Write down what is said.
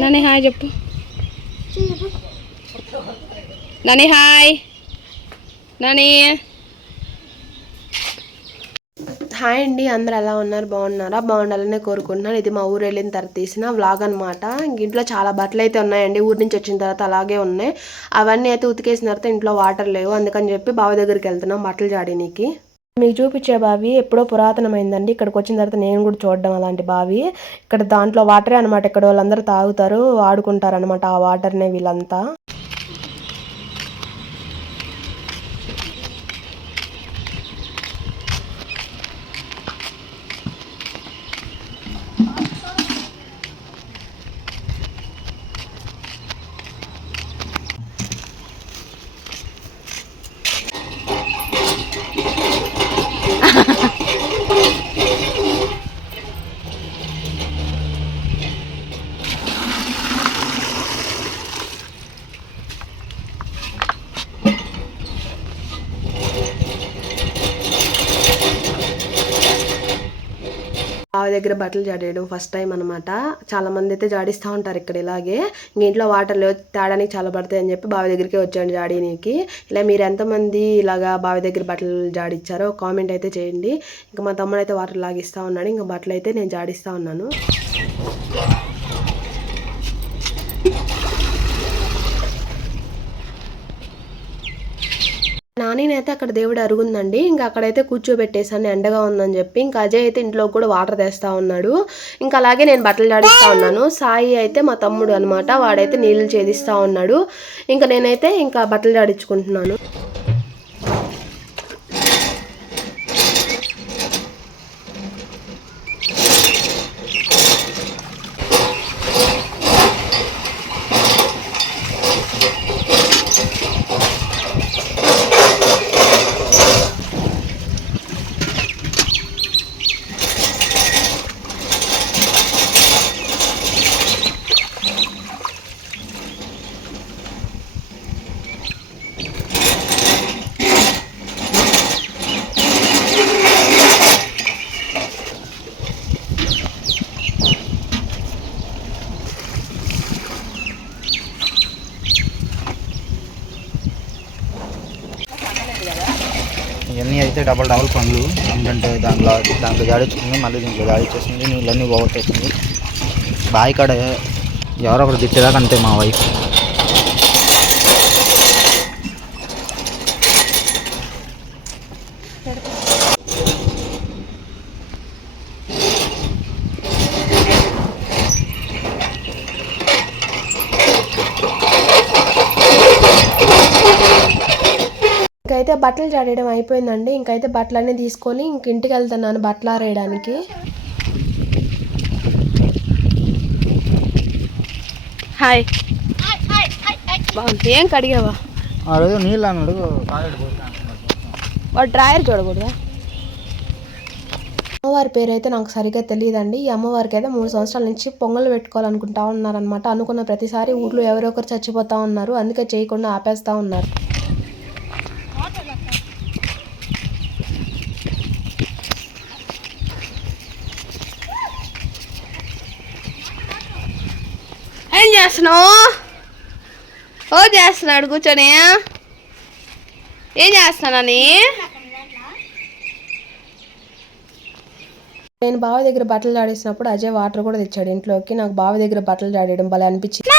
Nani hi చెప్పు. Nani hi. Nani hi అండి. అందరు ఎలా ఉన్నారు? బాగున్నారా? బాగుండాలనే కోరుకుంటున్నాను. ఇది మా ఊరు వెళ్ళిన తర్వాత తీసిన వ్లాగ్ అనమాట. ఇంట్లో చాలా బట్టలు అయితే ఉన్నాయండి. ఊరి నుంచి వచ్చిన తర్వాత అలాగే ఉన్నాయి. అవన్నీ అయితే ఉతికేసిన తర్వాత ఇంట్లో వాటర్ లేవు, అందుకని చెప్పి బావి దగ్గరికి వెళ్తున్నాం బట్టలు జాడీనికి. మీకు చూపించే బావి ఎప్పుడో పురాతనమైందండి. ఇక్కడికి వచ్చిన తర్వాత నేను కూడా చూడడం అలాంటి బావి. ఇక్కడ దాంట్లో వాటరే అనమాట. ఇక్కడ వాళ్ళందరూ తాగుతారు, ఆడుకుంటారు అనమాట ఆ వాటర్నే వీళ్ళంతా. బావి దగ్గర బట్టలు జాడేయడం ఫస్ట్ టైం అనమాట. చాలా మంది అయితే జాడిస్తూ ఉంటారు ఇక్కడ ఇలాగే. ఇంట్లో వాటర్ లేవు, తేడానికి చాలా పడతాయి అని చెప్పి బావి దగ్గరికి వచ్చాను జాడీనికి. ఇలా మీరు ఎంతమంది ఇలాగా బావి దగ్గర బట్టలు జాడిచ్చారో కామెంట్ అయితే చేయండి. ఇంకా మా తమ్ముడు అయితే వాటర్ లాగిస్తూ ఉన్నాడు, ఇంకా బట్టలు అయితే నేను జాడిస్తూ ఉన్నాను. నానినైతే అక్కడ దేవుడు అరుగుందండి, ఇంకా అక్కడైతే కూర్చోబెట్టేసాను ఎండగా ఉందని చెప్పి. ఇంకా అజయ్ అయితే ఇంట్లో కూడా వాటర్ తెస్తా ఉన్నాడు. ఇంకా అలాగే నేను బట్టలు జాడిస్తూ ఉన్నాను. సాయి అయితే మా తమ్ముడు అనమాట, వాడైతే నీళ్ళు చేదిస్తూ ఉన్నాడు. ఇంకా నేనైతే ఇంకా బట్టలు జాడించుకుంటున్నాను. ఇవన్నీ అయితే డబల్ పనులు. ఎందుకంటే దాంట్లో జాడించుకుంది, మళ్ళీ దీంట్లో జాడించేసింది, నీళ్ళన్నీ పోగొట్టేసింది. బావి కాడ ఎవరో ఒకరు తిట్టేదాకా అంతే మా వైఫ్. ఇంకైతే బట్టలు జాడేయడం అయిపోయిందండి. ఇంకైతే బట్టలన్నీ తీసుకొని ఇంటికి వెళ్తున్నాను బట్టలు ఆరేయడానికి. హాయ్. బాగుంది. ఏం కడిగావా? నీళ్ళు అన్నాడు. వాడు డ్రాయర్ చూడకూడదా? అమ్మవారి పేరు అయితే నాకు సరిగ్గా తెలియదండి. ఈ అమ్మవారికి అయితే 3 సంవత్సరాల నుంచి పొంగల్ పెట్టుకోవాలనుకుంటా ఉన్నారనమాట. అనుకున్న ప్రతిసారి ఊర్లో ఎవరో ఒకరు చచ్చిపోతా ఉన్నారు, అందుకే చేయకుండా ఆపేస్తా ఉన్నారు. ఏం చేస్తున్నావు? ఓ చేస్తున్నాడు కూర్చొని. ఏం చేస్తున్నానని? నేను బావి దగ్గర బట్టలు జాడేసినప్పుడు అజయ్ వాటర్ కూడా తెచ్చాడు ఇంట్లోకి. నాకు బావి దగ్గర బట్టలు జాడేయడం భలే అనిపించింది.